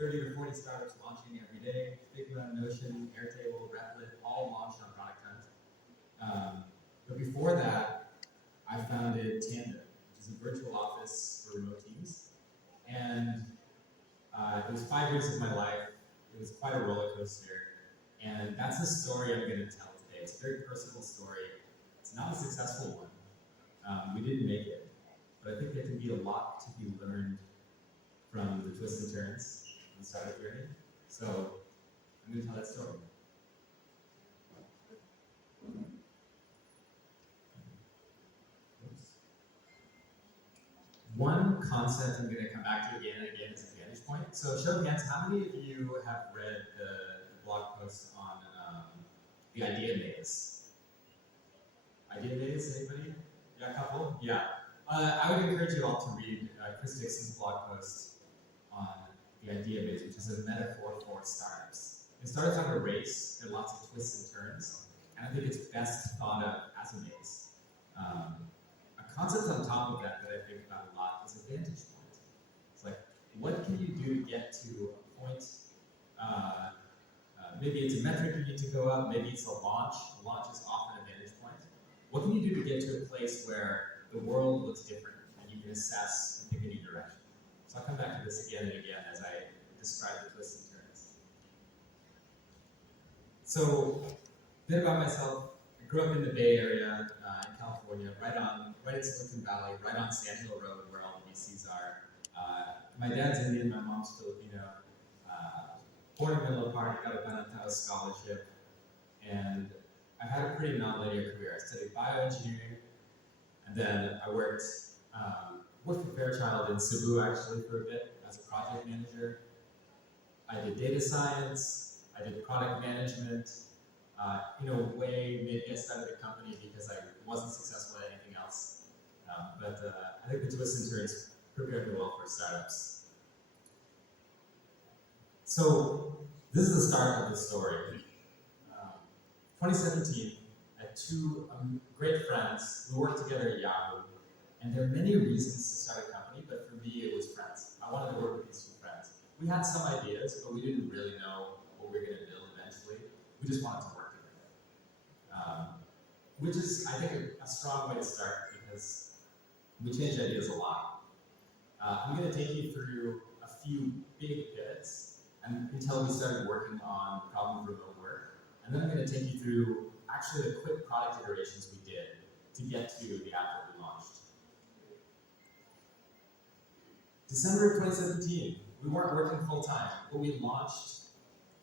30 to 40 startups launching every day. Figma, Notion, Airtable, Replit, all launched on Product Hunt. But before that, I founded Tandem, which is a virtual office for remote teams. And it was 5 years of my life. It was quite a roller coaster. And that's the story I'm going to tell today. It's a very personal story. It's not a successful one. We didn't make it. But I think there can be a lot to be learned from the twists and turns of the startup journey. So I'm going to tell that story. Oops. One concept I'm going to come back to again and again is a vantage point. So show of hands, how many of you have read the blog post on the idea maze? Idea maze, anybody? Yeah, a couple? Yeah. I would encourage you all to read Chris Dixon's blog post on the idea maze, which is a metaphor for startups. And startups are a race, there are lots of twists and turns, and I think it's best thought of as a maze. A concept on top of that I think about a lot is a vantage point. It's like, what can you do to get to a point? Maybe it's a metric you need to go up, maybe it's a launch. A launch is often a vantage point. What can you do to get to a place where the world looks different and you can assess and pick a new direction? So I'll come back to this again and again as I describe the twists and turns. So, a bit about myself. I grew up in the Bay Area in California, right in Silicon Valley, right on Sand Hill Road where all the VCs are. My dad's Indian, my mom's Filipino. Born in Menlo Park, got a Vantage scholarship, and I've had a pretty non-linear career. I studied bioengineering, and then I worked for Fairchild in Cebu actually for a bit as a project manager. I did data science, I did product management. In a way, maybe I started a company because I wasn't successful at anything else. But I think the twists and turns prepared me well for startups. So this is the start of the story. 2017, I had two great friends who worked together at Yahoo. And there are many reasons to start a company, but for me it was friends. I wanted to work with these two friends. We had some ideas, but we didn't really know what we were going to build eventually. We just wanted to work together. Which is, I think, a strong way to start because we change ideas a lot. I'm going to take you through a few big pivots until we started working on the problem of remote work. And then I'm going to take you through actually the quick product iterations we did to get to the app that we launched. December of 2017, we weren't working full time, but we launched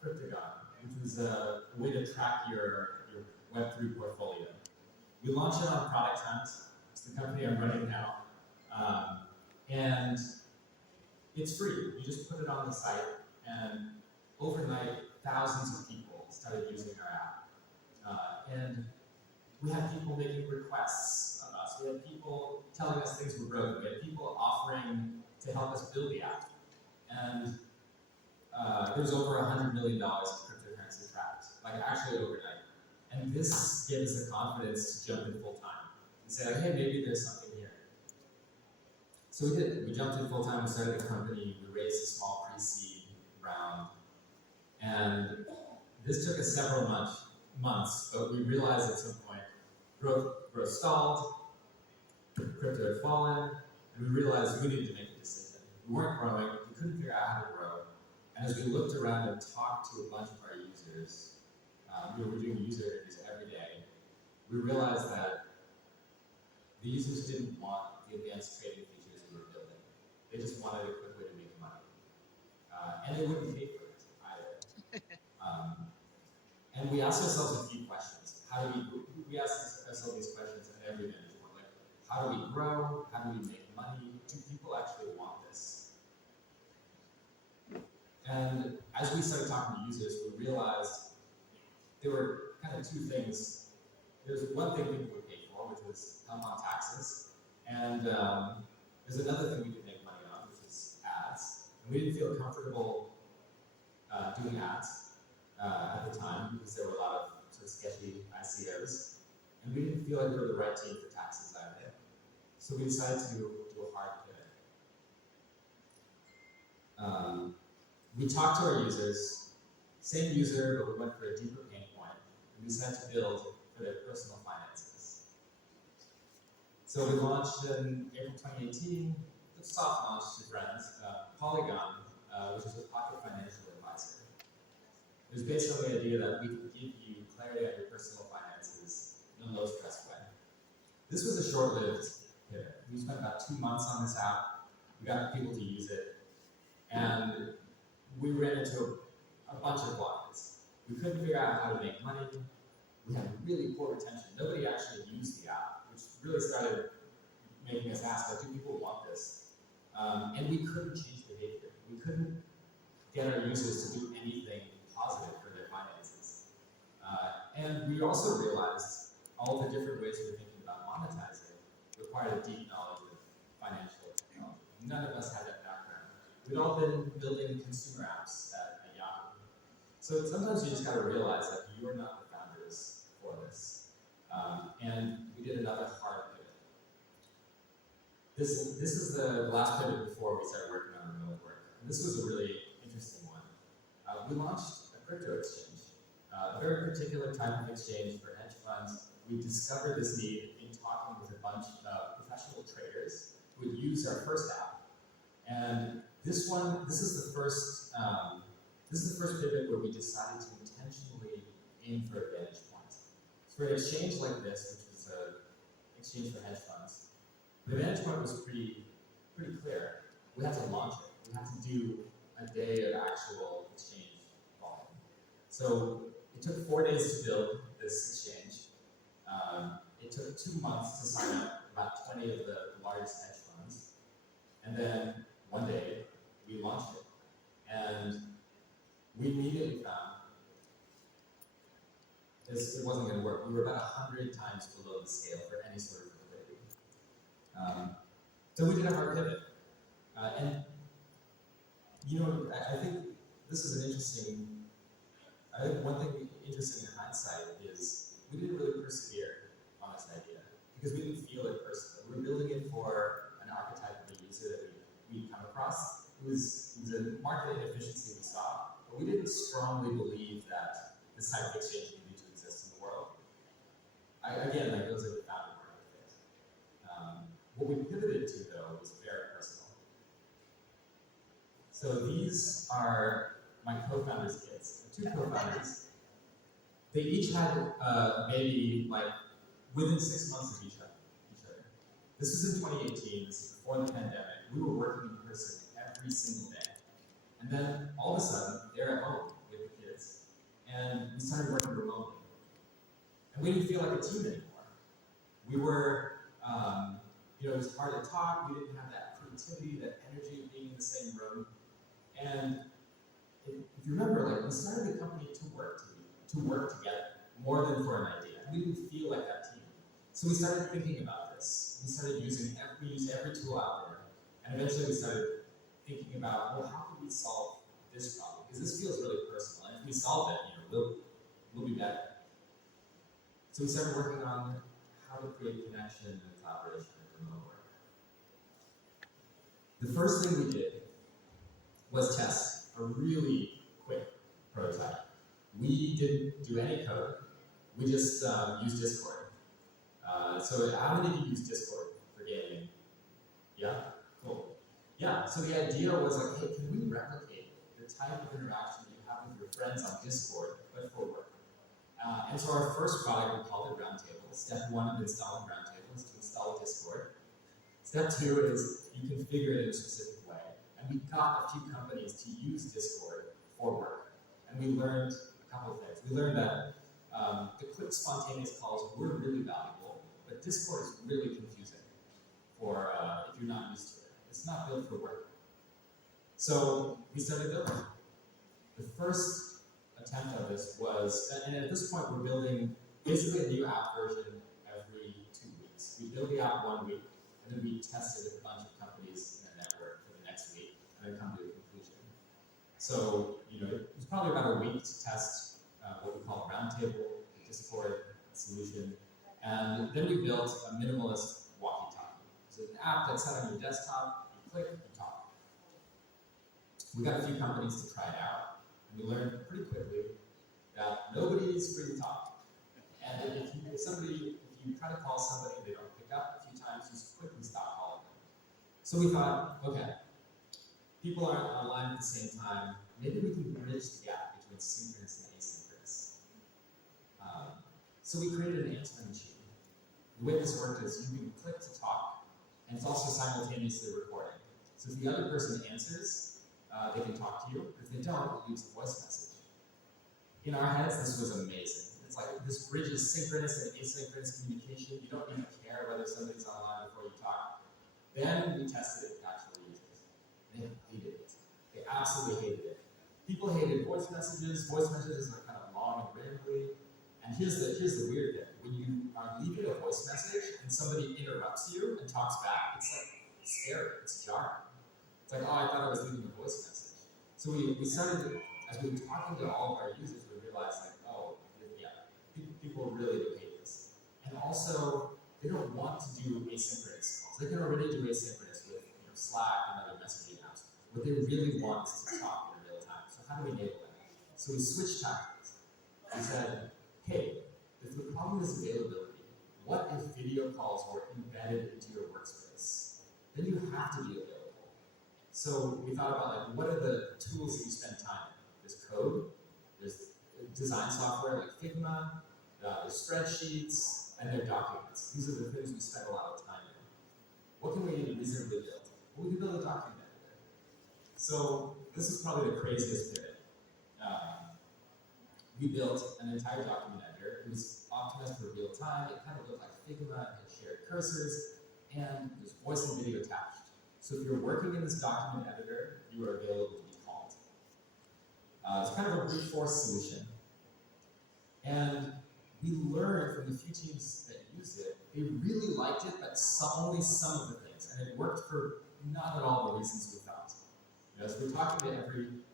Cryptagon, which was a way to track your Web3 portfolio. We launched it on Product Hunt. It's the company I'm running now. And it's free. You just put it on the site, and overnight, thousands of people started using our app. And we had people making requests of us. We had people telling us things were broken. We had people offering to help us build the app. And there was over $100 million of cryptocurrency tracked, like actually overnight. And this gave us the confidence to jump in full time and say, like, hey, maybe there's something here. So we did. We jumped in full time, we started a company, we raised a small pre-seed round. And this took us several months, but we realized at some point growth stalled, crypto had fallen, and we realized we needed to make a decision. We weren't growing, we couldn't figure out how to grow. And as we looked around and talked to a bunch of our users, we were doing user interviews every day, we realized that the users didn't want the advanced trading features we were building. They just wanted a quick way to make money. And they wouldn't pay for it either. And we asked ourselves a few questions. We asked ourselves these questions at every minute. Like, how do we grow? How do we make money? Do people actually want this? And as we started talking to users, we realized there were kind of two things. There's one thing people would pay for, which was help on taxes. And there's another thing we could make money on, which is ads. And we didn't feel comfortable doing ads at the time because there were a lot of sort of sketchy ICOs. And we didn't feel like we were the right team for taxes either. So we decided to do a hard pivot. We talked to our users, same user, but we went for a deeper pain point, and we decided to build for their personal finances. So we launched in April 2018, a soft launch to friends, Polygon, which is a pocket financial advisor. It was based on the idea that we could give you clarity on your personal finances in a low-stress way. This was a short-lived pivot. We spent about 2 months on this app. We got people to use it, and we ran into a bunch of blockers. We couldn't figure out how to make money. We had really poor retention. Nobody actually used the app, which really started making us ask, like, do people want this? And we couldn't change behavior. We couldn't get our users to do anything positive for their finances. And we also realized all the different ways we were thinking about monetizing required a deep knowledge of financial technology. None of us had that background. We'd all been building consumer apps at Yahoo. So sometimes you just gotta realize that you're not the founders for this. And we did another hard pivot. This is the last pivot before we started working on remote work. And this was a really interesting one. We launched a crypto exchange, a very particular type of exchange for hedge funds. We discovered this need in talking with a bunch of professional traders who would use our first app. And this is the first pivot where we decided to intentionally aim for a vantage point. So for an exchange like this, which was an exchange for hedge funds, the vantage point was pretty clear. We had to launch it. We had to do a day of actual exchange volume. So it took 4 days to build this exchange. It took 2 months to sign up about 20 of the largest hedge funds. And then one day, we launched it. And we immediately found it wasn't going to work. We were about 100 times below the scale for any sort of liquidity. So we did a hard pivot. And you know, I think this is an interesting, I think one thing interesting in hindsight is we didn't really persevere on this idea because we didn't feel it personally. We were building it for an archetype of a user that we'd come across. It was a market inefficiency we saw, but we didn't strongly believe that this type of exchange needed to exist in the world. Again, like those are the founder market fit. What we pivoted to, though, was very personal. So these are my co-founders' kids. The 2 co-founders. They each had maybe like within 6 months of each other. This was in 2018. This is before the pandemic. We were working in person every single day, and then all of a sudden they're at home with the kids, and we started working remotely. And we didn't feel like a team anymore. We were, it was hard to talk. We didn't have that creativity, that energy of being in the same room. And if you remember, like we started the company to work together more than for an idea. We didn't feel like that team. So we started thinking about this. We started using every tool out there, and eventually we started thinking about, well, how can we solve this problem? Because this feels really personal, and if we solve it, we'll be better. So we started working on how to create connection and collaboration in remote work. The first thing we did was test a really quick prototype. We didn't do any code. We just used Discord. So how many of you use Discord for gaming? Yeah? Cool. Yeah, so the idea was like, hey, can we replicate the type of interaction you have with your friends on Discord, but for work? And so our first product, we called it Roundtable. Step 1 of installing Roundtable is to install Discord. Step 2 is you configure it in a specific way. And we got a few companies to use Discord for work. And we learned a couple of things. We learned that the quick spontaneous calls were really valuable, but Discord is really confusing for if you're not used to it. It's not built for work. So we started building. The first attempt of this was, and at this point we're building basically a new app version every 2 weeks. We build the app 1 week, and then we test it with a bunch of companies in the network for the next week, and then come to a conclusion. So, it was probably about a week to test what we call a Roundtable, the Discord solution, and then we built a minimalist walkie-talkie. So an app that's set on your desktop, you click, you talk. So we got a few companies to try it out, and we learned pretty quickly that nobody is free to talk. And if you try to call somebody, they don't pick up a few times, just quickly stop calling them. So we thought, okay, people aren't online at the same time. Maybe we can bridge the gap between synchronous and asynchronous. So we created an answering machine. The way this worked is you can click to talk, and it's also simultaneously recording. So if the other person answers, they can talk to you. If they don't, it leaves a voice message. In our heads, this was amazing. It's like this bridges synchronous and asynchronous communication. You don't even care whether somebody's online before you talk. Then we tested it with actual users. They hated it. They absolutely hated it. People hated voice messages. Voice messages are kind of long and rambly. And here's the weird thing. When you are leaving a voice message and somebody interrupts you and talks back, it's like scary. It's jarring. It's like, oh, I thought I was leaving a voice message. So we started to, as we were talking to all of our users, we realized like, oh, yeah, people really do hate this. And also, they don't want to do asynchronous calls. They can already do asynchronous with Slack and other messaging apps. What they really want is to talk in real time. So how do we enable that? So we switched tactics. We said, hey, if the problem is availability, what if video calls were embedded into your workspace? Then you have to be available. So we thought about like, what are the tools that you spend time in? There's code, there's design software like Figma, there's spreadsheets, and there are documents. These are the things we spend a lot of time in. What can we reasonably build? Well, we can build a document editor. So this is probably the craziest pivot. We built an entire document editor. It was optimized for real time. It kind of looked like Figma, it had shared cursors, and there's voice and video attached. So if you're working in this document editor, you are available to be called. It's kind of a brute force solution. And we learned from the few teams that used it, they really liked it, but only some of the things. And it worked for not at all the reasons we thought. As we're talking to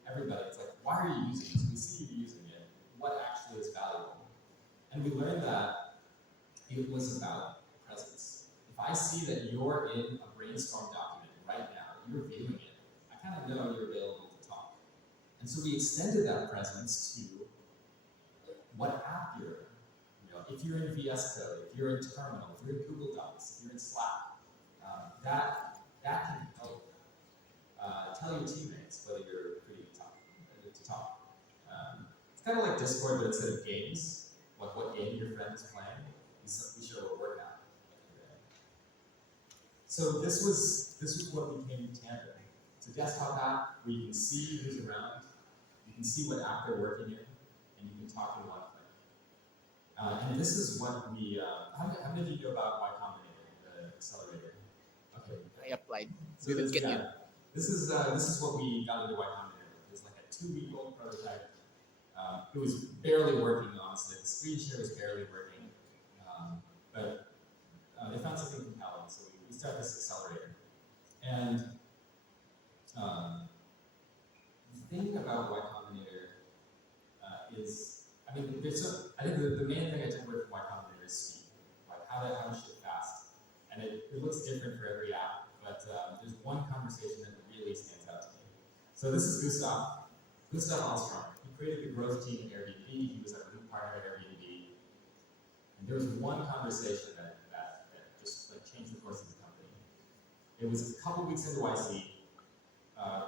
everybody, it's like, why are you using this? We see you using it. What actually is valuable? And we learned that it was about presence. If I see that you're in a brainstorm document right now, you're viewing it, I kind of know you're available to talk. And so we extended that presence to what app you're in. If you're in VS Code, if you're in Terminal, if you're in Google Docs, if you're in Slack, that can help tell your teammates whether you're free to talk. It's kind of like Discord, but instead of games, like what game your friend is playing, we show a workout. So this was what became Tandem. It's a desktop app where you can see who's around, you can see what app they're working in, and you can talk in one click. And this is what we, how many of you know about Y Combinator, the accelerator? Okay. I applied. So Didn't get in. This is what we got into Y Combinator. It was like a 2-week-old prototype. It was barely working, honestly. The screen share was barely working. But they found something compelling, so we started this accelerator. And the thing about Y Combinator is, I think the main thing I took away from Y Combinator is speed, like how to ship fast. And it looks different for every app, but there's one conversation that really stands out to me. So this is Gustav Armstrong. He created the growth team at Airbnb. He was our new partner at Airbnb. And there was one conversation that just changed the course of the company. It was a couple weeks into YC.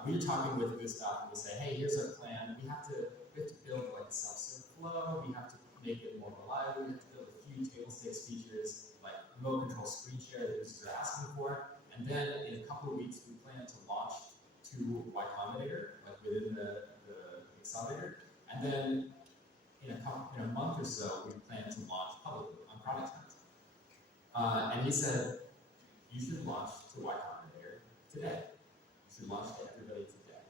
We were talking with Gustav and we say, hey, here's our plan. We have to build like self-serve flow. We have to make it more reliable. We have to build a few table stakes features like remote control screen share that users are asking for. And then in a couple of weeks, we plan to launch to Y Combinator, like within the accelerator. And then in a month or so, we plan to launch publicly on Product Hunt. And he said, you should launch to Y Combinator today. You should launch to everybody today.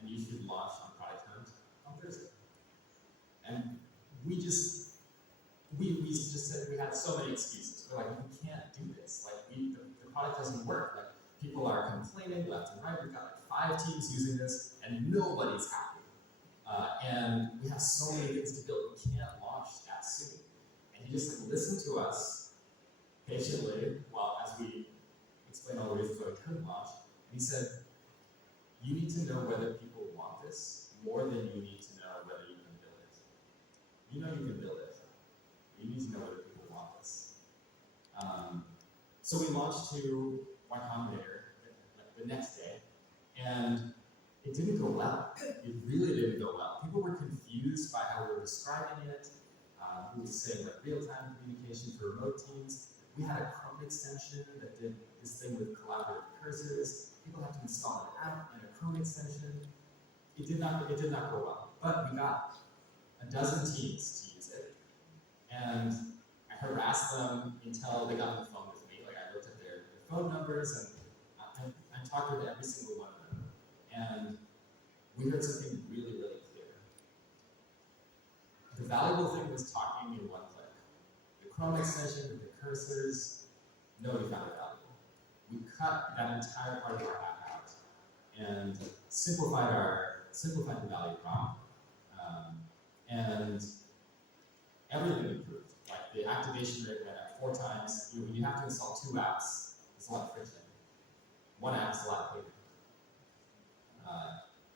And you should launch on Product Hunt on Thursday. And we just said we had so many excuses. We're like, we can't do this. Like, the product doesn't work. Like, people are complaining left and right. We've got like 5 teams using this, and nobody's happy. And we have so many things to build. We can't launch that soon. And he just like, listened to us patiently while as we explained all the reasons why we couldn't launch. And he said, you need to know whether people this more than you need to know whether you can build it. You know you can build it. You need to know whether people want this. So we launched to Y Combinator the next day, and it didn't go well. It really didn't go well. People were confused by how we were describing it. We were saying like real-time communication for remote teams. We had a Chrome extension that did this thing with collaborative cursors. People had to install an app and a Chrome extension. It did not go well. But we got a dozen teams to use it. And I harassed them until they got on the phone with me. Like I looked at their phone numbers and I talked with every single one of them. And we heard something really, really clear. The valuable thing was talking in one click. The Chrome extension with the cursors, nobody found it valuable. We cut that entire part of our app out and simplified the value prop, and everything improved. Like the activation rate went up 4 times. When you have to install 2 apps, it's a lot of friction. 1 app is a lot of paper.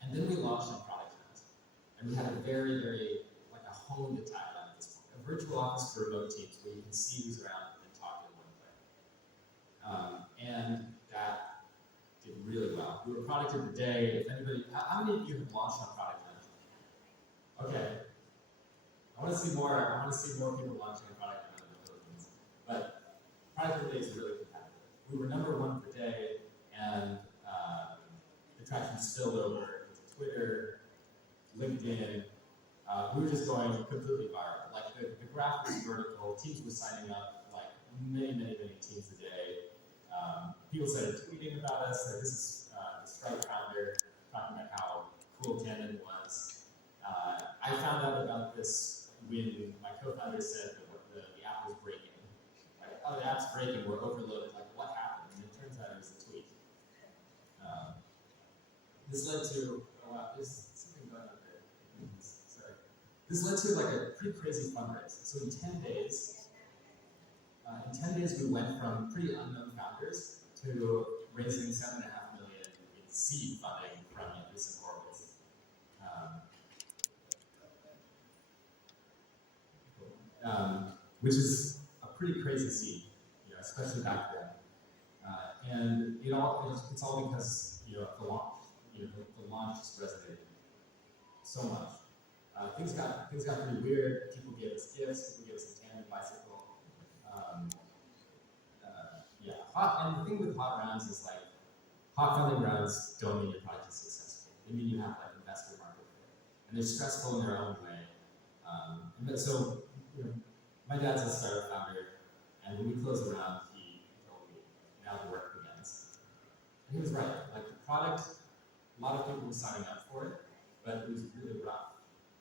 And then we launched on Product Hunt, and we had a very, very, like a honed attack on this point. A virtual office for remote teams where you can see who's around and talk in one click. And that did really well. We were Product of the Day. If anybody, how many of you have launched on Product Hunt? Okay. I want to see more people launching on Product Hunt in the Philippines. But Product of the Day is really competitive. We were #1 per day, and the traction spilled over into Twitter, LinkedIn. We were just going completely viral. Like the graph was vertical. Teams were signing up, like many teams a day. People started tweeting about us. Like this is the Stripe founder talking about how cool Tandem was. I found out about this when my co-founder said that the app was breaking. Like, oh, the app's breaking. We're overloaded. Like, what happened? And it turns out it was a tweet. This led to there's something going on there. Sorry. This led to like a pretty crazy fundraise. So in 10 days, we went from pretty unknown founders to raising $7.5 million in seed funding from recent orbits. Which is a pretty crazy seed, especially back then. And it's all because the launch just resonated so much. Things got pretty weird. People gave us gifts. People gave us a tandem bicycle. And the thing with hot rounds is like hot funding rounds don't mean your product is successful. They mean you have like investor market fit, and they're stressful in their own way. So my dad's a startup founder, and when we closed the round, he told me now the work begins. And he was right. Like the product, a lot of people were signing up for it, but it was really rough.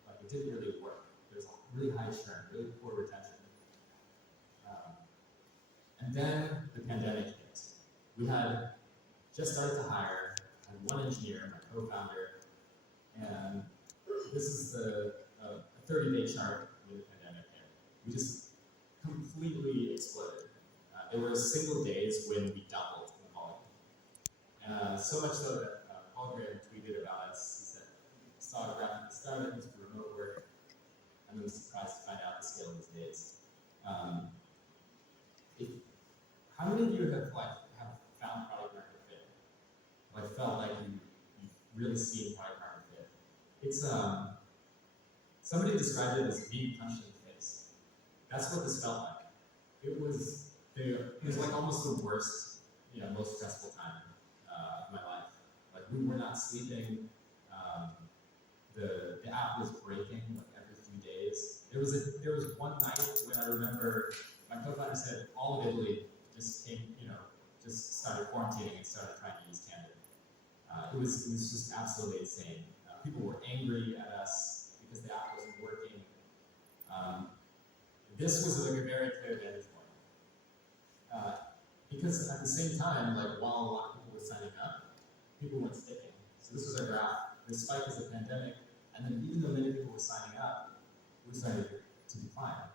Like it didn't really work. There's really high churn, really poor retention. And then the pandemic hit. We had just started to hire, had 1 engineer, my co-founder, and this is a 30-day chart when the pandemic hit. We just completely exploded. There were single days when we doubled in volume. So much so that Paul Graham tweeted about us. He said, saw a graph at the start, it was for remote work, and then was surprised to find out the scale of these days. How many of you have found product market fit? Like felt like you've really seen product market fit? It's somebody described it as being punched in the face. That's what this felt like. It was like almost the worst, most stressful time of my life. Like we were not sleeping. The app was breaking like every few days. There was one night when I remember my co-founder said all of Italy just came, just started quarantining and started trying to use Tandem. It was just absolutely insane. People were angry at us because the app wasn't working. This was like a very clear vantage point. Because at the same time, like while a lot of people were signing up, people weren't sticking. So this was our graph. The spike is a pandemic, and then even though many people were signing up, we started to decline.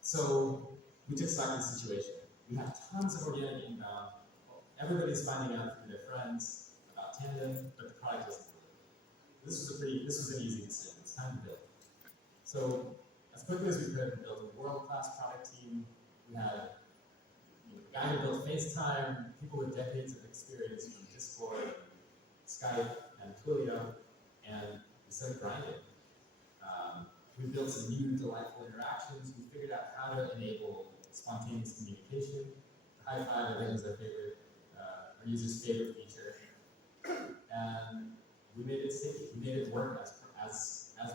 So we took stock of the situation. We have tons of organic inbound. Everybody's finding out through their friends about Tandem, but the product isn't really This was an easy decision. It's time to build. So as quickly as we could, we built a world-class product team. We had a guy who built FaceTime, people with decades of experience from Discord, Skype, and Twilio, and we started grinding. We built some new delightful interactions. We figured out how to enable spontaneous communication. High five, I think, is our user's favorite feature. And we made it sticky. We made it work as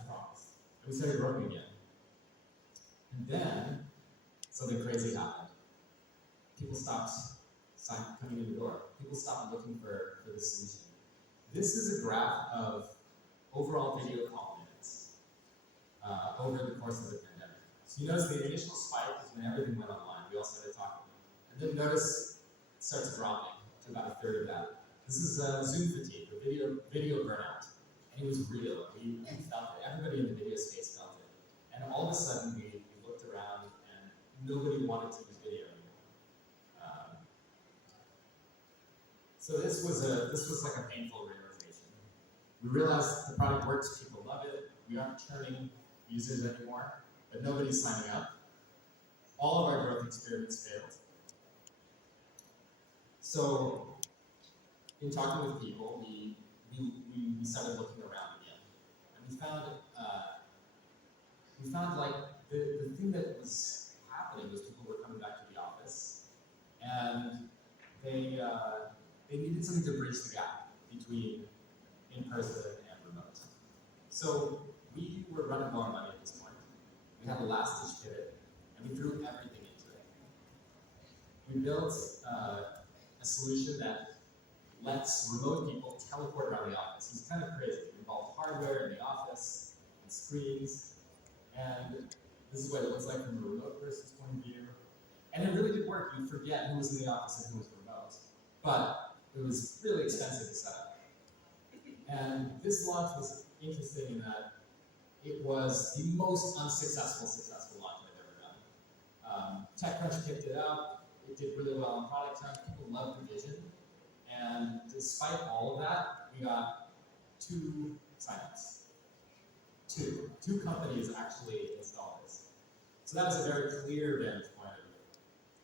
promised. And we started growing again. And then something crazy happened. People stopped coming in the door. People stopped looking for the solution. This is a graph of overall video call minutes over the course of the pandemic. So you notice the initial spike is when everything went online. We all started talking. And then notice it starts dropping to about a third of that. This is Zoom fatigue, or video burnout. And it was real. We felt it. Everybody in the video space felt it. And all of a sudden, we looked around and nobody wanted to use video anymore. So this was like a painful realization. We realized the product works, people love it. We aren't churning users anymore, but nobody's signing up. All of our growth experiments failed. So in talking with people, we started looking around again, and we found like the thing that was happening was people were coming back to the office, and they needed something to bridge the gap between in-person and remote. So we were running low on money at this point. We had a last-ditch pivot, and we threw everything into it. We built a solution that lets remote people teleport around the office. It's kind of crazy. It involved hardware in the office, and screens, and this is what it looks like from a remote person's point of view. And it really did work. You'd forget who was in the office and who was remote. But it was really expensive to set up. And this launch was interesting in that it was the most successful launch I've ever done. TechCrunch picked it up. It did really well on product time. People loved the vision. And despite all of that, we got 2 signups. Two companies actually installed this. So that was a very clear vantage point of,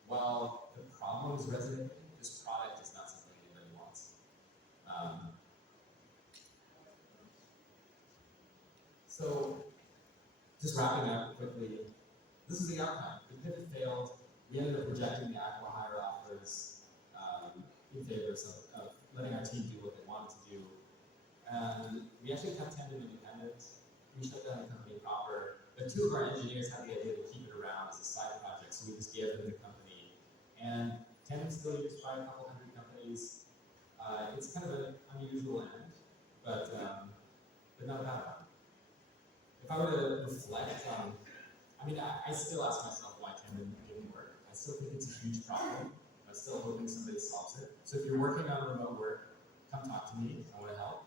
while the problem is resonating, this product is not something anybody wants. So just wrapping up quickly, this is the outcome. The pivot failed. We ended up rejecting the acqui-hire offers in favor of letting our team do what they wanted to do. And we actually kept Tandem independent. We shut down the company proper. But 2 of our engineers had the idea to keep it around as a side project, so we just gave them the company. And Tandem's still used by a couple hundred companies. It's kind of an unusual end, but not a bad one. If I were to reflect on, I still ask myself why Tandem didn't work. I still think it's a huge problem. I'm still hoping somebody solves it. So if you're working on remote work, come talk to me. I want to help.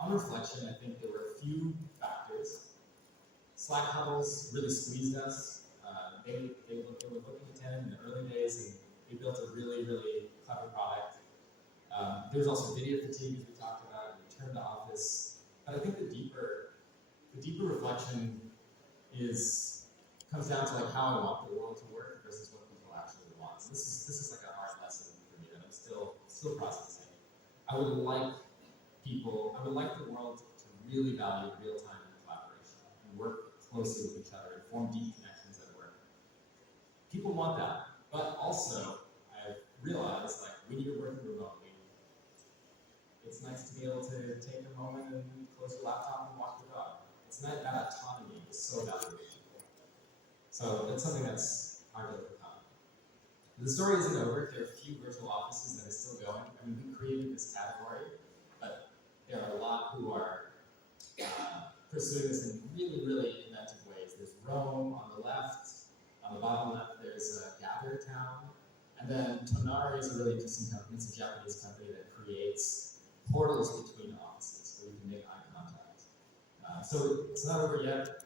On reflection, I think there were a few factors. Slack huddles really squeezed us. They were looking at Tandem in the early days, and they built a really, really clever product. There was also video fatigue, as we talked about, and return to office. But I think the deeper reflection comes down to like how I want the world to work versus what people actually want. So this is like a hard lesson for me that I'm still processing. I would like the world to really value real-time collaboration and work closely with each other and form deep connections at work. People want that, but also I've realized like when you're working remotely, it's nice to be able to take a moment and close your laptop and walk your dog. It's not that autonomy is so valuable to people. So that's something that's hard to overcome. The story isn't over. There are a few virtual offices that are still going. We created this category, but there are a lot who are pursuing this in really, really inventive ways. There's Rome on the left. On the bottom left, there's Gather Town. And then Tonari is a really interesting company. It's a Japanese company that creates portals between offices where you can make eye contact. So it's not over yet.